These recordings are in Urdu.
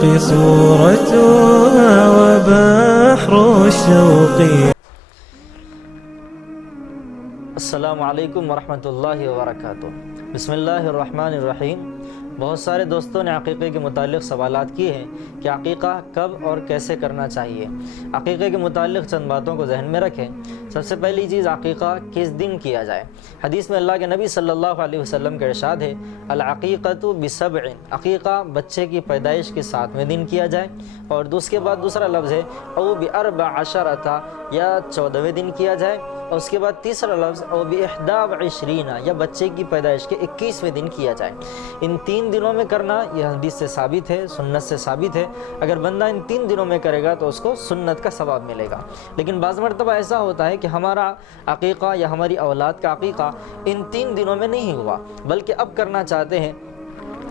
الخلق صورتها وبحر الشوق. السلام علیکم ورحمۃ اللہ وبرکاتہ. بسم اللہ الرحمن الرحیم. بہت سارے دوستوں نے عقیقے کے متعلق سوالات کیے ہیں کہ عقیقہ کب اور کیسے کرنا چاہیے. عقیقے کے متعلق چند باتوں کو ذہن میں رکھیں. سب سے پہلی چیز، عقیقہ کس دن کیا جائے. حدیث میں اللہ کے نبی صلی اللہ علیہ وسلم کا ارشاد ہے، العقیقۃ بسبع، عقیقہ بچے کی پیدائش کے 7ویں دن کیا جائے. اور اس کے بعد دوسرا لفظ ہے او باربع عشرۃ، یا 14ویں دن کیا جائے. اور اس کے بعد تیسرا لفظ او باحدی وعشرین، یا بچے کی پیدائش کے 21ویں دن کیا جائے. ان 3 دنوں میں کرنا یہ حدیث سے ثابت ہے، سنت سے ثابت ہے. اگر بندہ ان 3 دنوں میں کرے گا تو اس کو سنت کا ثواب ملے گا. لیکن بعض مرتبہ ایسا ہوتا ہے کہ ہمارا عقیقہ یا ہماری اولاد کا عقیقہ ان 3 دنوں میں نہیں ہوا، بلکہ اب کرنا چاہتے ہیں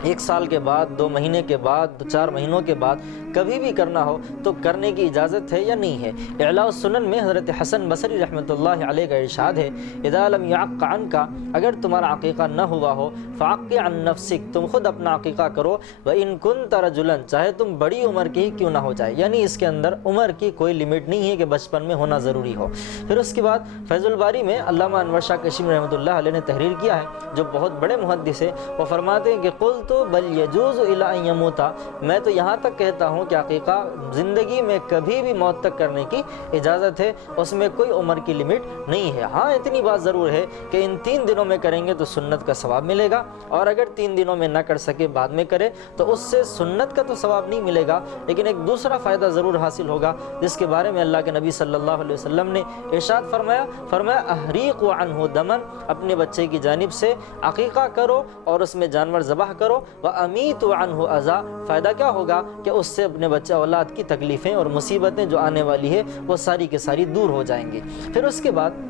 1 سال کے بعد، 2 مہینے کے بعد، 4 مہینوں کے بعد، کبھی بھی کرنا ہو تو کرنے کی اجازت ہے یا نہیں ہے. اعلاء السنن میں حضرت حسن بصری رحمۃ اللہ علیہ کا ارشاد ہے، اذا لم يعق عنك، اگر تمہارا عقیقہ نہ ہوا ہو، فعق عن نفسك، تم خود اپنا عقیقہ کرو. وان كنت رجلا، چاہے تم بڑی عمر کی ہی کیوں نہ ہو جائے، یعنی اس کے اندر عمر کی کوئی لمٹ نہیں ہے کہ بچپن میں ہونا ضروری ہو. پھر اس کے بعد فیض الباری میں علامہ انور شاہ کشمیری رحمۃ اللہ علیہ نے تحریر کیا ہے، جو بہت بڑے محدث ہیں. وہ فرماتے ہیں کہ قلت بل یجوز الی ان یموت، میں تو یہاں تک کہتا ہوں کہ عقیقہ زندگی میں کبھی بھی موت تک کرنے کی اجازت ہے، اس میں کوئی عمر کی لمٹ نہیں ہے. ہاں اتنی بات ضرور ہے کہ ان 3 دنوں میں کریں گے تو سنت کا ثواب ملے گا، اور اگر 3 دنوں میں نہ کر سکے بعد میں کرے تو اس سے سنت کا تو ثواب نہیں ملے گا، لیکن ایک دوسرا فائدہ ضرور حاصل ہوگا، جس کے بارے میں اللہ کے نبی صلی اللہ علیہ وسلم نے ارشاد فرمایا احریق عنہ دما، اپنے بچے کی جانب سے عقیقہ کرو اور اس میں جانور ذبح کرو. وَأَمِيتُ عَنْهُ أَذًى، فائدہ کیا ہوگا کہ اس سے اپنے بچہ اولاد کی تکلیفیں اور مصیبتیں جو آنے والی ہے وہ ساری کے ساری دور ہو جائیں گی. پھر اس کے بعد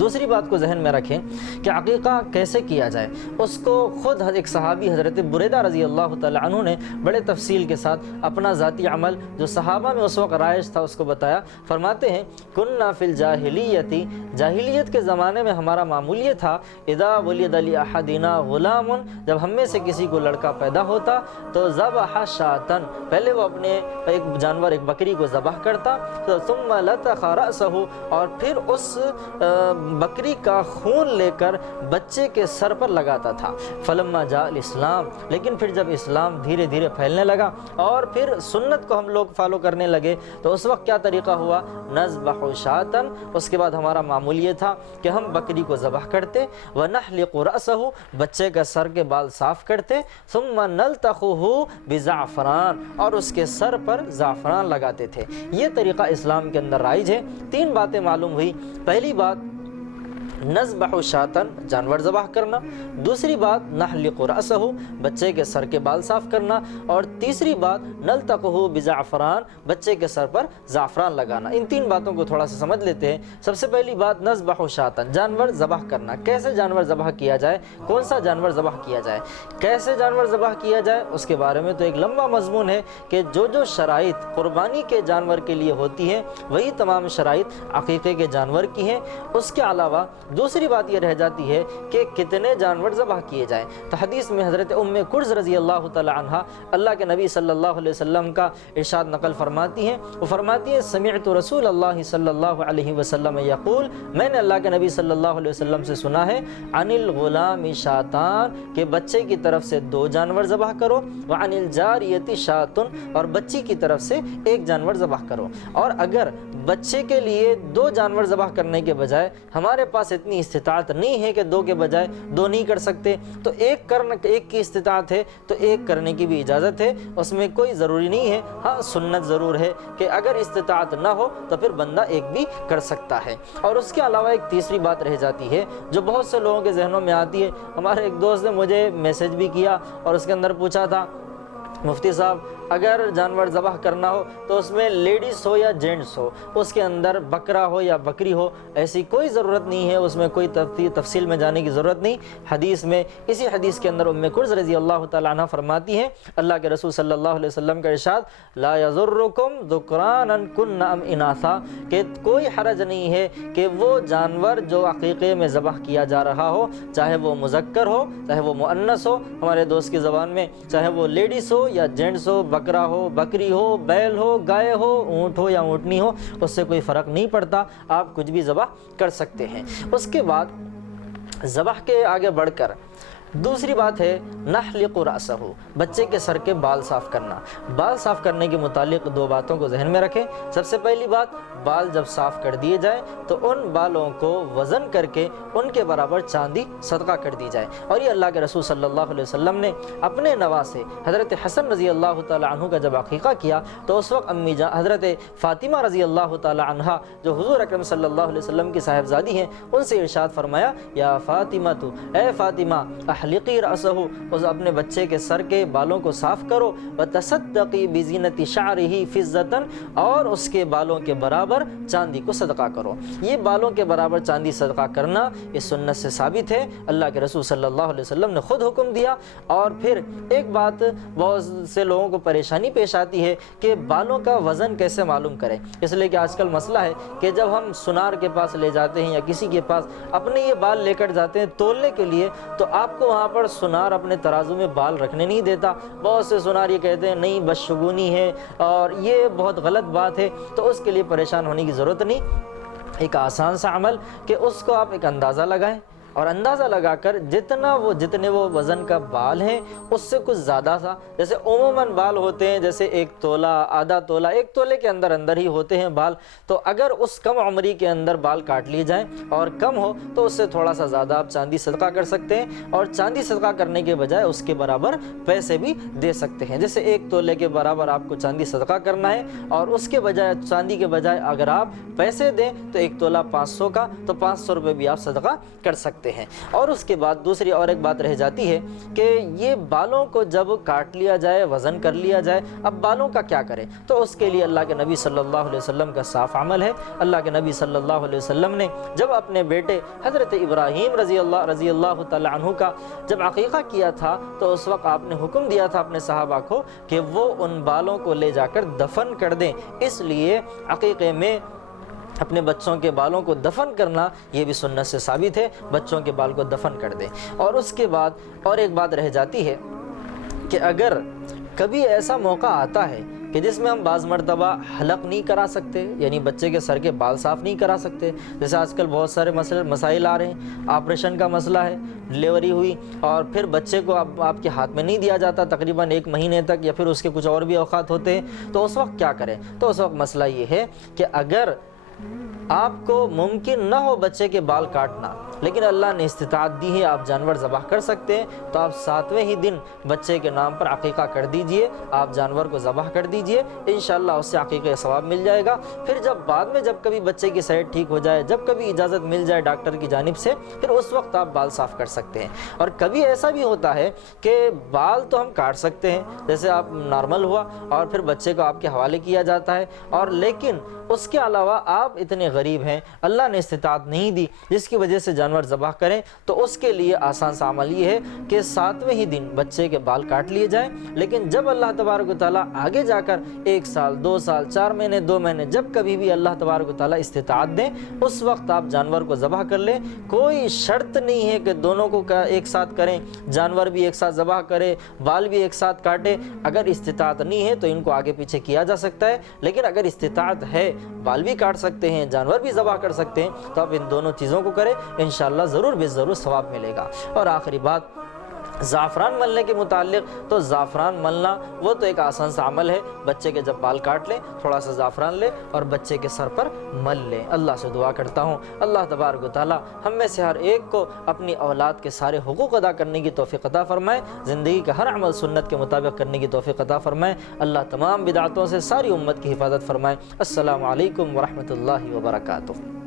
دوسری بات کو ذہن میں رکھیں کہ عقیقہ کیسے کیا جائے. اس کو خود ایک صحابی حضرت بریدہ رضی اللہ تعالی عنہ نے بڑے تفصیل کے ساتھ اپنا ذاتی عمل جو صحابہ میں اس وقت رائج تھا اس کو بتایا. فرماتے ہیں کننا فی الجاہلیت، جاہلیت کے زمانے میں ہمارا معمول یہ تھا، اذا ولد لاحدنا غلام، جب ہم میں سے کسی کو لڑکا پیدا ہوتا تو ذبح شاۃ، پہلے وہ اپنے ایک جانور، ایک بکری کو ذبح کرتا، ثم لطخ رأسہ، اور پھر اس بکری کا خون لے کر بچے کے سر پر لگاتا تھا. فلما جاء الاسلام، لیکن پھر جب اسلام دھیرے دھیرے پھیلنے لگا اور پھر سنت کو ہم لوگ فالو کرنے لگے تو اس وقت کیا طریقہ ہوا، نذبح شاۃ، اس کے بعد ہمارا معمول یہ تھا کہ ہم بکری کو ذبح کرتے، ونحلق رأسہ، بچے کا سر کے بال صاف کرتے، ثم نلتخه بزعفران، اور اس کے سر پر زعفران لگاتے تھے. یہ طریقہ اسلام کے اندر رائج ہے. 3 باتیں معلوم ہوئی. پہلی بات نذبح شاۃ، جانور ذبح کرنا. دوسری بات نحلق رأسہ، بچے کے سر کے بال صاف کرنا. اور تیسری بات نلتقہ بزعفران، بچے کے سر پر زعفران لگانا. ان 3 باتوں کو تھوڑا سا سمجھ لیتے ہیں. سب سے پہلی بات نذبح شاۃ، جانور ذبح کرنا. کیسے جانور ذبح کیا جائے، کون سا جانور ذبح کیا جائے، کیسے جانور ذبح کیا جائے، اس کے بارے میں تو ایک لمبا مضمون ہے کہ جو شرائط قربانی کے جانور کے لیے ہوتی ہیں وہی تمام شرائط عقیقے کے جانور کی ہیں. اس کے علاوہ دوسری بات یہ رہ جاتی ہے کہ کتنے جانور ذبح کیے جائیں. تو حدیث میں حضرت ام کرز رضی اللہ تعالی عنہا اللہ کے نبی صلی اللہ علیہ وسلم کا ارشاد نقل فرماتی ہیں. وہ فرماتی ہیں سمعت رسول اللہ صلی اللہ علیہ وسلم یقول، میں نے اللہ کے نبی صلی اللہ علیہ وسلم سے سنا ہے، عن الغلام شاتان، کہ بچے کی طرف سے 2 جانور ذبح کرو، وعن الجاریۃ شاۃ، اور بچی کی طرف سے 1 جانور ذبح کرو. اور اگر بچے کے لیے 2 جانور ذبح کرنے کے بجائے ہمارے پاس اتنی استطاعت نہیں ہے کہ 2 کے بجائے 2 نہیں کر سکتے تو 1 کی استطاعت ہے تو 1 کرنے کی بھی اجازت ہے. اس میں کوئی ضروری نہیں ہے. ہاں سنت ضرور ہے کہ اگر استطاعت نہ ہو تو پھر بندہ 1 بھی کر سکتا ہے. اور اس کے علاوہ ایک تیسری بات رہ جاتی ہے جو بہت سے لوگوں کے ذہنوں میں آتی ہے. ہمارے ایک دوست نے مجھے میسج بھی کیا اور اس کے اندر پوچھا تھا، مفتی صاحب اگر جانور ذبح کرنا ہو تو اس میں لیڈیز ہو یا جینٹس ہو، اس کے اندر بکرا ہو یا بکری ہو، ایسی کوئی ضرورت نہیں ہے، اس میں کوئی تفصیل میں جانے کی ضرورت نہیں. حدیث میں اسی حدیث کے اندر ام کرز رضی اللہ تعالیٰ عنہ فرماتی ہیں، اللہ کے رسول صلی اللہ علیہ وسلم کا ارشاد، لا یضرکم ذکرانا کن ام اناثا، کہ کوئی حرج نہیں ہے کہ وہ جانور جو عقیقے میں ذبح کیا جا رہا ہو، چاہے وہ مذکر ہو چاہے وہ مؤنث ہو، ہمارے دوست کی زبان میں چاہے وہ لیڈیز ہو یا جینٹس ہو، بکرا ہو، بکری ہو، بیل ہو، گائے ہو، اونٹ ہو یا اونٹنی ہو، اس سے کوئی فرق نہیں پڑتا، آپ کچھ بھی ذبح کر سکتے ہیں۔ اس کے بعد ذبح کے آگے بڑھ کر دوسری بات ہے نحلق رأسہ، بچے کے سر کے بال صاف کرنا۔ بال صاف کرنے کے متعلق دو باتوں کو ذہن میں رکھیں۔ سب سے پہلی بات، بال جب صاف کر دیے جائیں تو ان بالوں کو وزن کر کے ان کے برابر چاندی صدقہ کر دی جائے۔ اور یہ اللہ کے رسول صلی اللہ علیہ وسلم نے اپنے نواسے حضرت حسن رضی اللہ تعالی عنہ کا جب عقیقہ کیا تو اس وقت امی جان حضرت فاطمہ رضی اللہ تعالی عنہا جو حضور اکرم صلی اللہ علیہ وسلم کی صاحبزادی ہیں، ان سے ارشاد فرمایا، یا فاطمہ تو، اے فاطمہ، احلقی رأسہ، اس اپنے بچے کے سر کے بالوں کو صاف کرو، وتصدقی بزینت شعرہ فضۃ، اور اس کے بالوں کے برابر چاندی کو صدقہ کرو۔ یہ بالوں کے برابر چاندی صدقہ کرنا اس سنت سے ثابت ہے، اللہ کے رسول صلی اللہ علیہ وسلم نے خود حکم دیا۔ اور پھر ایک بات بہت سے لوگوں کو پریشانی پیش آتی ہے کہ بالوں کا وزن کیسے معلوم کریں، اس لیے کہ آج کل مسئلہ ہے کہ جب ہم سنار کے پاس لے جاتے ہیں یا کسی کے پاس اپنے یہ بال لے کر جاتے ہیں تولنے کے لیے، تو آپ کو وہاں پر سنار اپنے ترازو میں بال رکھنے نہیں دیتا۔ بہت سے سنار یہ کہتے ہیں نہیں بدشگونی ہے، اور یہ بہت غلط بات ہے، تو اس کے لیے پریشان ہونے کی ضرورت نہیں۔ ایک آسان سا عمل کہ اس کو آپ ایک اندازہ لگائیں، اور اندازہ لگا کر جتنے وہ وزن کا بال ہیں اس سے کچھ زیادہ سا، جیسے عموماً بال ہوتے ہیں جیسے 1 تولہ، آدھا تولہ، 1 تولے کے اندر ہی ہوتے ہیں بال، تو اگر اس کم عمری کے اندر بال کاٹ لیے جائیں اور کم ہو تو اس سے تھوڑا سا زیادہ آپ چاندی صدقہ کر سکتے ہیں، اور چاندی صدقہ کرنے کے بجائے اس کے برابر پیسے بھی دے سکتے ہیں۔ جیسے 1 تولے کے برابر آپ کو چاندی صدقہ کرنا ہے، اور اس کے بجائے چاندی کے بجائے اگر آپ پیسے دیں تو 1 تولہ 500 کا، تو 500 روپے بھی آپ صدقہ کر سکتے ہیں۔ اور اس کے بعد دوسری اور ایک بات رہ جاتی ہے کہ یہ بالوں کو جب کاٹ لیا جائے، وزن کر لیا جائے، اب بالوں کا کیا کریں؟ تو اس کے لیے اللہ کے نبی صلی اللہ علیہ وسلم کا صاف عمل ہے۔ اللہ کے نبی صلی اللہ علیہ وسلم نے جب اپنے بیٹے حضرت ابراہیم رضی اللہ تعالی عنہ کا جب عقیقہ کیا تھا تو اس وقت آپ نے حکم دیا تھا اپنے صحابہ کو کہ وہ ان بالوں کو لے جا کر دفن کر دیں۔ اس لیے عقیقے میں اپنے بچوں کے بالوں کو دفن کرنا یہ بھی سنت سے ثابت ہے، بچوں کے بال کو دفن کر دیں۔ اور اس کے بعد اور ایک بات رہ جاتی ہے کہ اگر کبھی ایسا موقع آتا ہے کہ جس میں ہم بعض مرتبہ حلق نہیں کرا سکتے، یعنی بچے کے سر کے بال صاف نہیں کرا سکتے، جیسے آج کل بہت سارے مسائل آ رہے ہیں، آپریشن کا مسئلہ ہے، ڈلیوری ہوئی اور پھر بچے کو آپ کے ہاتھ میں نہیں دیا جاتا تقریباً 1 مہینے تک، یا پھر اس کے کچھ اور بھی اوقات ہوتے ہیں، تو اس وقت کیا کریں؟ تو اس وقت مسئلہ یہ ہے کہ اگر آپ کو ممکن نہ ہو بچے کے بال کاٹنا، لیکن اللہ نے استطاعت دی ہے، آپ جانور ذبح کر سکتے ہیں، تو آپ 7ویں ہی دن بچے کے نام پر عقیقہ کر دیجئے، آپ جانور کو ذبح کر دیجئے، انشاءاللہ اس سے عقیقے کا ثواب مل جائے گا۔ پھر جب بعد میں جب کبھی بچے کی صحت ٹھیک ہو جائے، جب کبھی اجازت مل جائے ڈاکٹر کی جانب سے، پھر اس وقت آپ بال صاف کر سکتے ہیں۔ اور کبھی ایسا بھی ہوتا ہے کہ بال تو ہم کاٹ سکتے ہیں، جیسے آپ نارمل ہوا اور پھر بچے کو آپ کے حوالے کیا جاتا ہے، اور لیکن اس کے علاوہ آپ اتنے غریب ہیں، اللہ نے استطاعت نہیں دی جس کی وجہ سے جانور ذبح کریں، تو اس کے لیے آسان سا عمل یہ ہے کہ 7ویں ہی دن بچے کے بال کاٹ لیے جائیں۔ لیکن جب اللہ تبارک و تعالیٰ آگے جا کر 1 سال، 2 سال، 4 مہینے، 2 مہینے، جب کبھی بھی اللہ تبارک و تعالیٰ استطاعت دیں، اس وقت آپ جانور کو ذبح کر لیں۔ کوئی شرط نہیں ہے کہ دونوں کو ایک ساتھ کریں، جانور بھی ایک ساتھ ذبح کرے، بال بھی ایک ساتھ کاٹے۔ اگر استطاعت نہیں ہے تو ان کو آگے پیچھے کیا جا سکتا ہے، لیکن اگر استطاعت ہے، بال بھی کاٹ سکتے ہیں، جانور بھی ذبح کر سکتے ہیں، تو آپ ان دونوں چیزوں کو کریں، انشاءاللہ ضرور بے ضرور ثواب ملے گا۔ اور آخری بات زعفران ملنے کے متعلق، تو زعفران ملنا وہ تو ایک آسان سا عمل ہے، بچے کے جب بال کاٹ لیں، تھوڑا سا زعفران لیں اور بچے کے سر پر مل لیں۔ اللہ سے دعا کرتا ہوں اللہ تبارک و تعالیٰ ہم میں سے ہر ایک کو اپنی اولاد کے سارے حقوق ادا کرنے کی توفیق عطا فرمائے، زندگی کا ہر عمل سنت کے مطابق کرنے کی توفیق عطا فرمائے، اللہ تمام بدعتوں سے ساری امت کی حفاظت فرمائے۔ السلام علیکم ورحمۃ اللہ وبرکاتہ۔